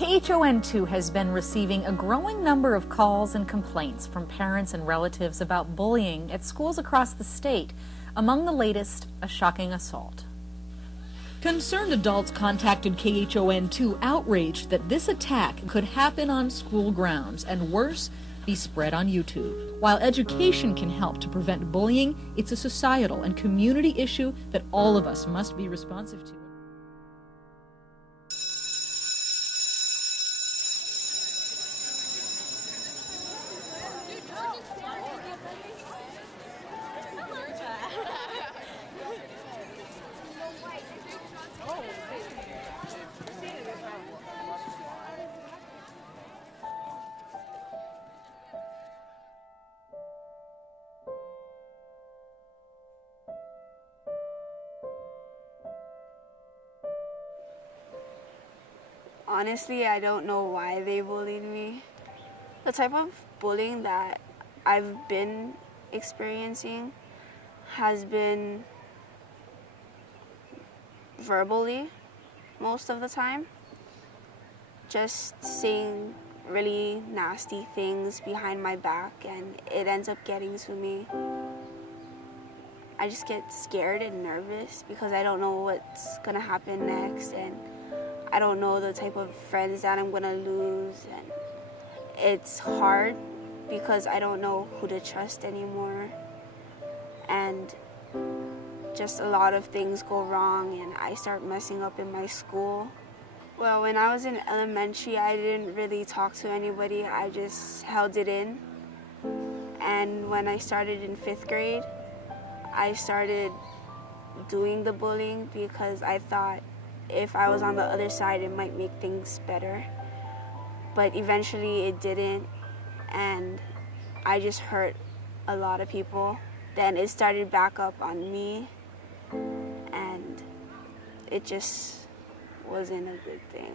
KHON2 has been receiving a growing number of calls and complaints from parents and relatives about bullying at schools across the state. Among the latest, a shocking assault. Concerned adults contacted KHON2 outraged that this attack could happen on school grounds and, worse, be spread on YouTube. While education can help to prevent bullying, it's a societal and community issue that all of us must be responsive to. Honestly, I don't know why they bullied me. The type of bullying that I've been experiencing has been verbally most of the time. Just saying really nasty things behind my back, and it ends up getting to me. I just get scared and nervous because I don't know what's gonna happen next, and I don't know the type of friends that I'm gonna lose, and it's hard because I don't know who to trust anymore, and just a lot of things go wrong and I start messing up in my school. Well, when I was in elementary, I didn't really talk to anybody. I just held it in, and when I started in 5th grade, I started doing the bullying because I thought if I was on the other side, it might make things better. But eventually it didn't, and I just hurt a lot of people. Then it started back up on me, and it just wasn't a good thing.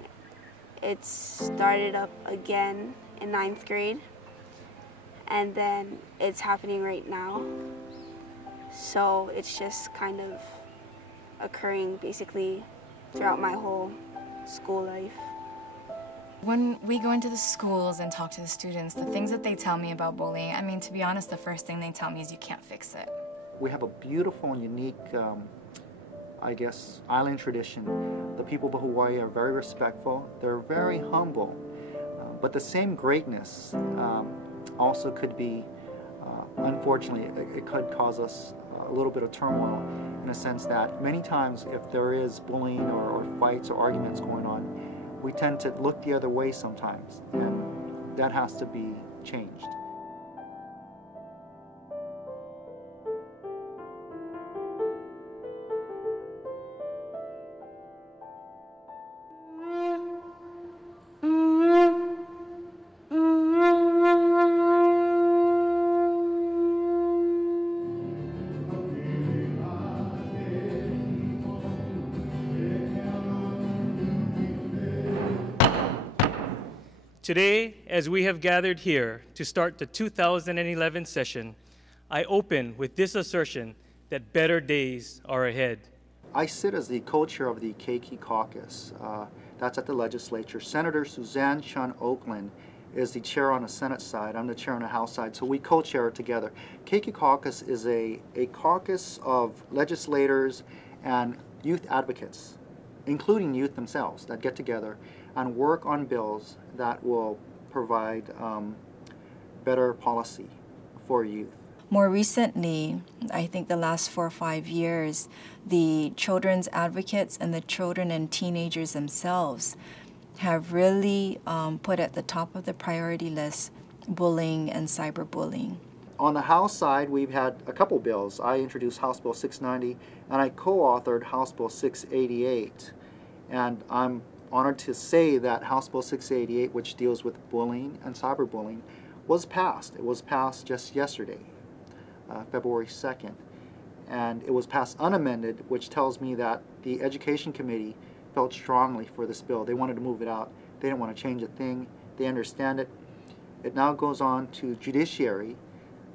It started up again in 9th grade, and then it's happening right now. So it's just kind of occurring basically throughout my whole school life. When we go into the schools and talk to the students, the things that they tell me about bullying, I mean, to be honest, the first thing they tell me is you can't fix it. We have a beautiful and unique, I guess, island tradition. The people of Hawaii are very respectful. They're very humble. But the same greatness also could be, unfortunately, it could cause us a little bit of turmoil, in a sense that many times if there is bullying or fights or arguments going on, we tend to look the other way sometimes, and that has to be changed. Today, as we have gathered here to start the 2011 session, I open with this assertion that better days are ahead. I sit as the co-chair of the Keiki Caucus. That's at the legislature. Senator Suzanne Chun Oakland is the chair on the Senate side. I'm the chair on the House side, so we co-chair it together. Keiki Caucus is a caucus of legislators and youth advocates, including youth themselves, that get together and work on bills that will provide better policy for youth. More recently, I think the last 4 or 5 years, the children's advocates and the children and teenagers themselves have really put at the top of the priority list bullying and cyberbullying. On the House side, we've had a couple bills. I introduced House Bill 690, and I co-authored House Bill 688. And I'm honored to say that House Bill 688, which deals with bullying and cyberbullying, was passed. It was passed just yesterday, February 2nd. And it was passed unamended, which tells me that the Education Committee felt strongly for this bill. They wanted to move it out. They didn't want to change a thing. They understand it. It now goes on to Judiciary.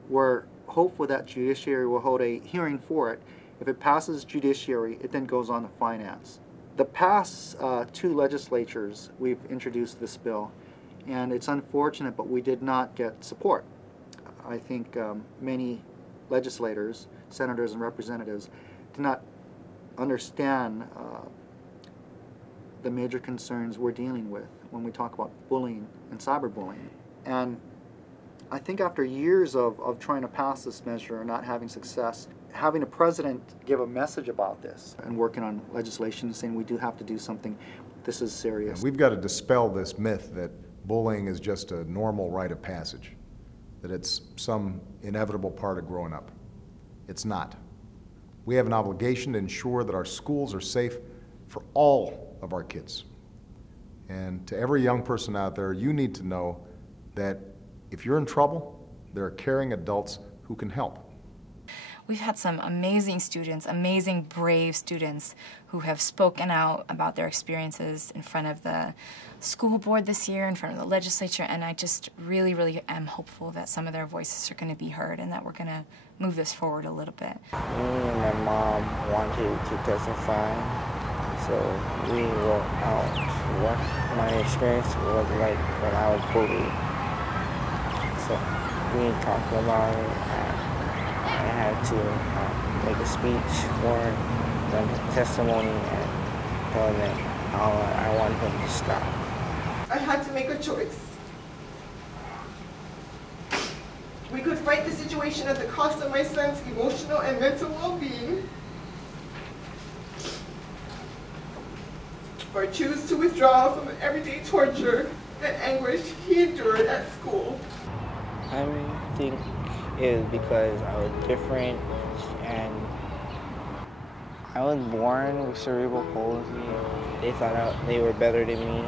We're hopeful that Judiciary will hold a hearing for it. If it passes Judiciary, it then goes on to Finance. The past two legislatures, we've introduced this bill, and it's unfortunate, but we did not get support. I think many legislators, senators and representatives, do not understand the major concerns we're dealing with when we talk about bullying and cyberbullying. And I think after years of trying to pass this measure and not having success, having a president give a message about this and working on legislation saying we do have to do something, this is serious. We've got to dispel this myth that bullying is just a normal rite of passage, that it's some inevitable part of growing up. It's not. We have an obligation to ensure that our schools are safe for all of our kids. And to every young person out there, you need to know that if you're in trouble, there are caring adults who can help. We've had some amazing students, amazing, brave students who have spoken out about their experiences in front of the school board this year, in front of the legislature, and I just really, really am hopeful that some of their voices are going to be heard and that we're going to move this forward a little bit. Me and my mom wanted to testify, so we wrote out what my experience was like when I was bullied. So we talked about it. I had to make a speech for the testimony and tell them how I want him to stop. I had to make a choice. We could fight the situation at the cost of my son's emotional and mental well-being, or choose to withdraw from the everyday torture and anguish he endured at school. I think it was because I was different and I was born with cerebral palsy. They thought they were better than me,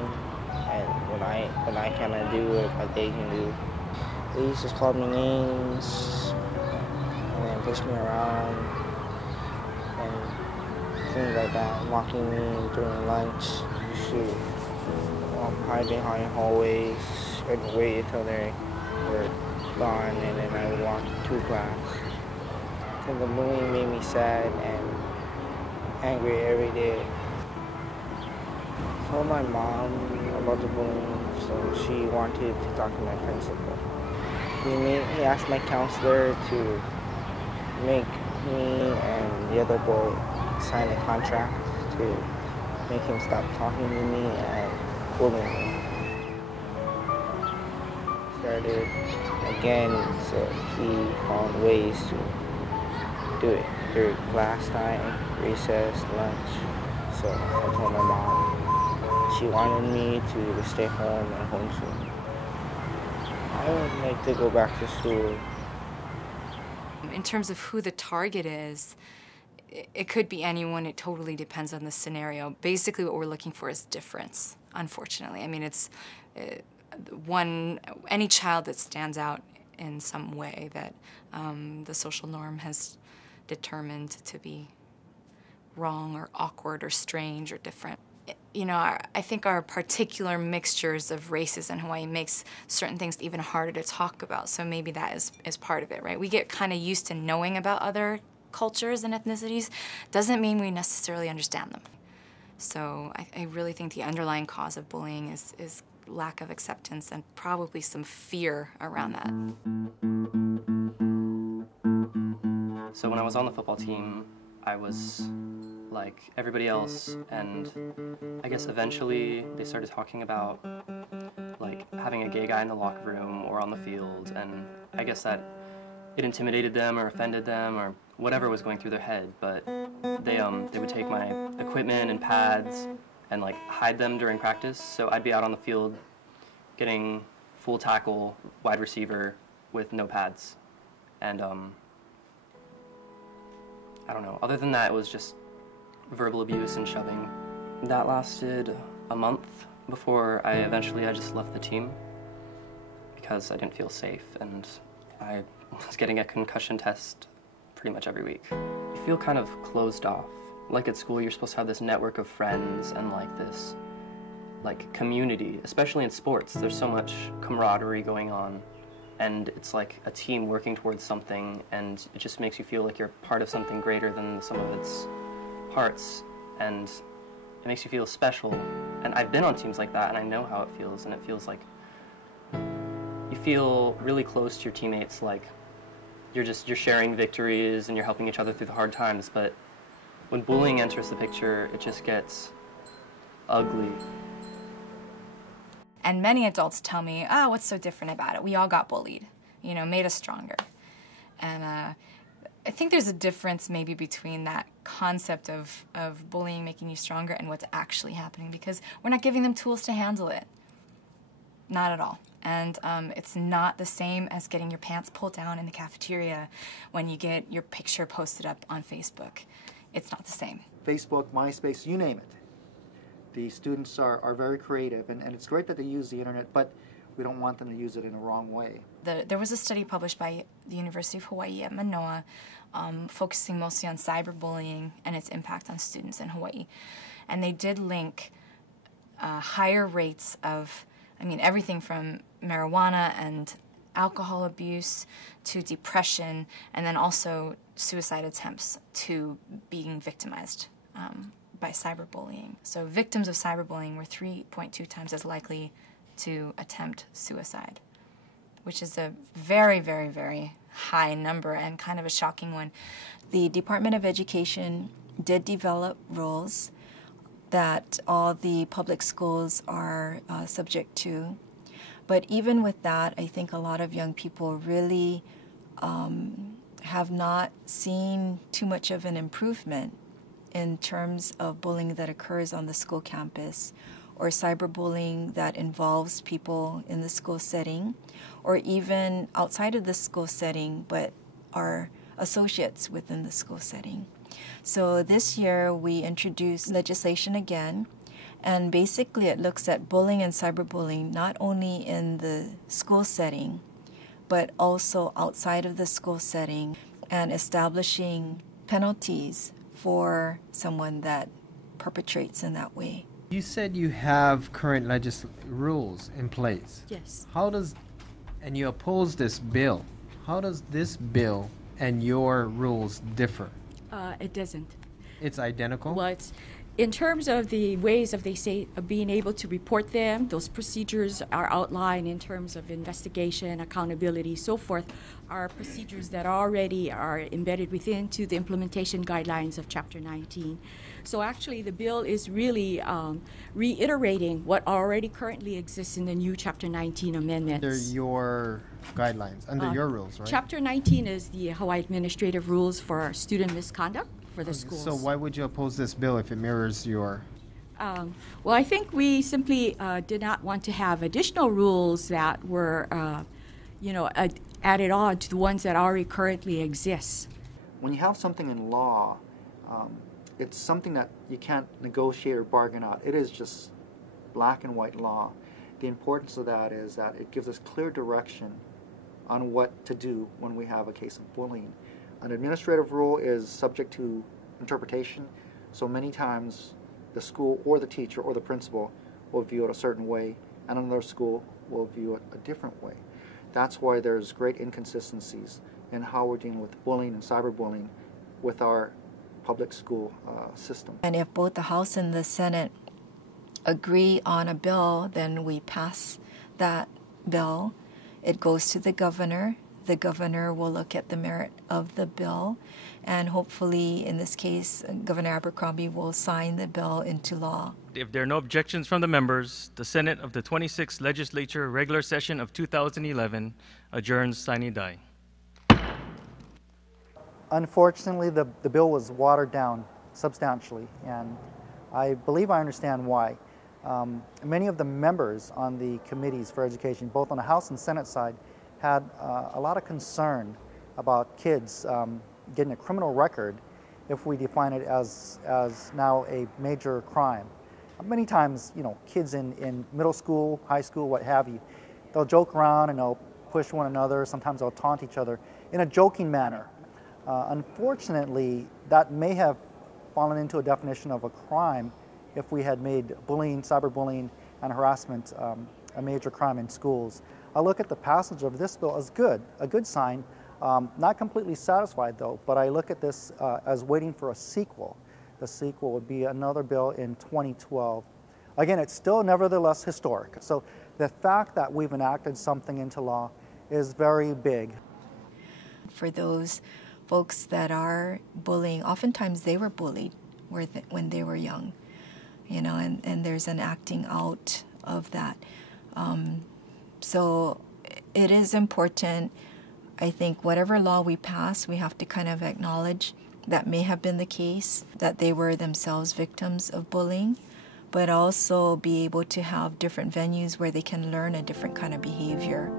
and when I cannot do what they can do. They used to call me names and then push me around and things like that, mocking me during lunch. Used to hide behind hallways and wait until they were gone, and then I would walk to class. And the bullying made me sad and angry every day. I told my mom about the bullying, so she wanted to talk to my principal. He asked my counselor to make me and the other boy sign a contract to make him stop talking to me and bullying me. Started again, so he found ways to do it during class time, recess, lunch. So I told my mom. She wanted me to stay home and homeschool. I would like to go back to school. In terms of who the target is, it could be anyone. It totally depends on the scenario. Basically, what we're looking for is difference, unfortunately. I mean, it's any child that stands out in some way that the social norm has determined to be wrong or awkward or strange or different. You know, I think our particular mixtures of races in Hawaii makes certain things even harder to talk about, so maybe that is part of it, right? We get kind of used to knowing about other cultures and ethnicities. Doesn't mean we necessarily understand them. So I really think the underlying cause of bullying is lack of acceptance and probably some fear around that. So when I was on the football team, I was like everybody else, and I guess eventually they started talking about like having a gay guy in the locker room or on the field, and I guess that it intimidated them or offended them or whatever was going through their head, but they would take my equipment and pads and like hide them during practice, so I'd be out on the field getting full tackle wide receiver with no pads, and I don't know, other than that it was just verbal abuse and shoving. That lasted a month before I just left the team because I didn't feel safe, and I was getting a concussion test pretty much every week. You feel kind of closed off. Like at school, you're supposed to have this network of friends and like this like community, especially in sports. There's so much camaraderie going on, and it's like a team working towards something, and it just makes you feel like you're part of something greater than the sum of its parts. And it makes you feel special. And I've been on teams like that, and I know how it feels, and it feels like you feel really close to your teammates, like you're sharing victories and you're helping each other through the hard times. But when bullying enters the picture, it just gets ugly. And many adults tell me, oh, what's so different about it? We all got bullied, you know, made us stronger. And I think there's a difference maybe between that concept of bullying making you stronger and what's actually happening, because we're not giving them tools to handle it. Not at all. And it's not the same as getting your pants pulled down in the cafeteria when you get your picture posted up on Facebook. It's not the same. Facebook, MySpace, you name it. The students are very creative, and it's great that they use the internet, but we don't want them to use it in the wrong way. There was a study published by the University of Hawaii at Manoa focusing mostly on cyberbullying and its impact on students in Hawaii. And they did link higher rates of, everything from marijuana and alcohol abuse to depression, and then also suicide attempts to being victimized by cyberbullying. So victims of cyberbullying were 3.2 times as likely to attempt suicide, which is a very, very, very high number and kind of a shocking one. The Department of Education did develop rules that all the public schools are subject to. But even with that, I think a lot of young people really have not seen too much of an improvement in terms of bullying that occurs on the school campus, or cyberbullying that involves people in the school setting, or even outside of the school setting but are associates within the school setting. So this year we introduced legislation again, and basically it looks at bullying and cyberbullying not only in the school setting but also outside of the school setting, and establishing penalties for someone that perpetrates in that way. You said you have current rules in place. Yes. And you oppose this bill. How does this bill and your rules differ? It doesn't. It's identical? Well, it's in terms of the ways of being able to report them. Those procedures are outlined in terms of investigation, accountability, so forth, are procedures that already are embedded within to the implementation guidelines of Chapter 19. So actually the bill is really reiterating what already currently exists in the new Chapter 19 amendments. Under your guidelines, under your rules, right? Chapter 19 is the Hawaii Administrative Rules for student misconduct for the schools. So why would you oppose this bill if it mirrors your... Well, I think we simply did not want to have additional rules that were, added on to the ones that already currently exist. When you have something in law, it's something that you can't negotiate or bargain out. It is just black and white law. The importance of that is that it gives us clear direction on what to do when we have a case of bullying. An administrative rule is subject to interpretation, so many times the school or the teacher or the principal will view it a certain way, and another school will view it a different way. That's why there's great inconsistencies in how we're dealing with bullying and cyberbullying with our public school system. And if both the House and the Senate agree on a bill, then we pass that bill. It goes to the governor. The governor will look at the merit of the bill, and hopefully, in this case, Governor Abercrombie will sign the bill into law. If there are no objections from the members, the Senate of the 26th Legislature regular session of 2011 adjourns sine die. Unfortunately, the bill was watered down substantially, and I believe I understand why. Many of the members on the committees for education, both on the House and Senate side, had a lot of concern about kids getting a criminal record if we define it as now a major crime. Many times, kids in middle school, high school, what have you, they'll joke around and they'll push one another. Sometimes they'll taunt each other in a joking manner. Unfortunately, that may have fallen into a definition of a crime if we had made bullying, cyberbullying, and harassment a major crime in schools. I look at the passage of this bill as good, a good sign. Not completely satisfied though, but I look at this as waiting for a sequel. The sequel would be another bill in 2012. Again, it's still nevertheless historic. So the fact that we've enacted something into law is very big. For those folks that are bullying, oftentimes they were bullied when they were young, you know, and there's an acting out of that. So it is important, I think, whatever law we pass, we have to kind of acknowledge that may have been the case, that they were themselves victims of bullying, but also be able to have different venues where they can learn a different kind of behavior.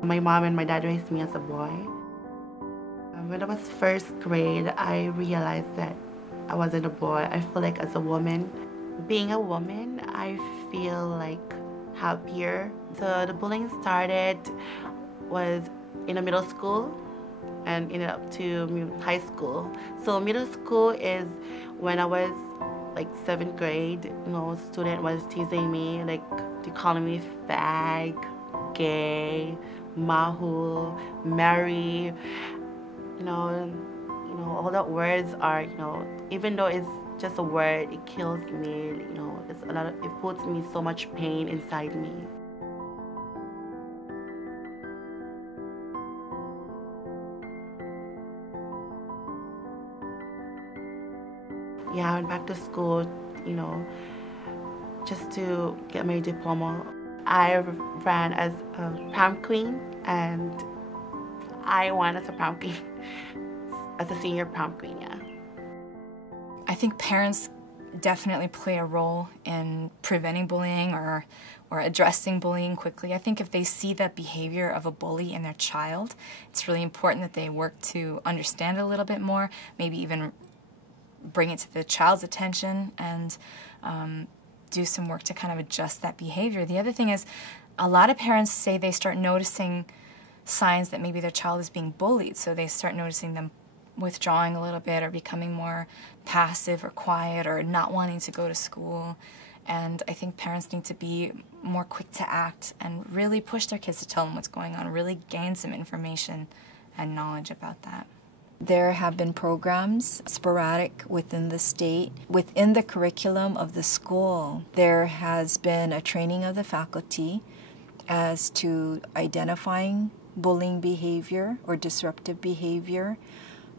My mom and my dad raised me as a boy. When I was first grade, I realized that I wasn't a boy. I feel like as a woman, being a woman, I feel like happier. So the bullying started was in the middle school and ended up to high school. So middle school is when I was like 7th grade, you know, a student was teasing me, like they calling me fag, gay, mahu, Mary, you know, all the words are, you know, even though it's just a word, it kills me, you know, it puts me so much pain inside me. Yeah, I went back to school, you know, just to get my diploma. I ran as a prom queen, and I won as a prom queen, as a senior prom queen, yeah. I think parents definitely play a role in preventing bullying or addressing bullying quickly. I think if they see that behavior of a bully in their child, it's really important that they work to understand it a little bit more, maybe even bring it to the child's attention and do some work to kind of adjust that behavior. The other thing is, a lot of parents say they start noticing signs that maybe their child is being bullied, so they start noticing them withdrawing a little bit or becoming more passive or quiet or not wanting to go to school. And I think parents need to be more quick to act and really push their kids to tell them what's going on, really gain some information and knowledge about that. There have been programs sporadic within the state. Within the curriculum of the school, there has been a training of the faculty as to identifying bullying behavior or disruptive behavior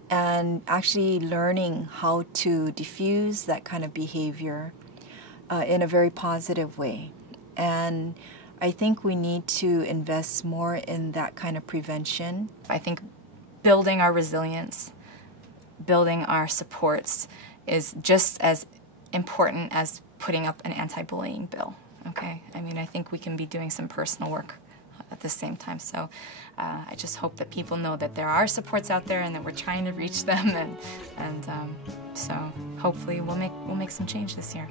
and actually learning how to diffuse that kind of behavior in a very positive way. And I think we need to invest more in that kind of prevention. I think building our resilience, building our supports is just as important as putting up an anti-bullying bill, okay? I mean, I think we can be doing some personal work at the same time. So I just hope that people know that there are supports out there and that we're trying to reach them, and so hopefully we'll make some change this year.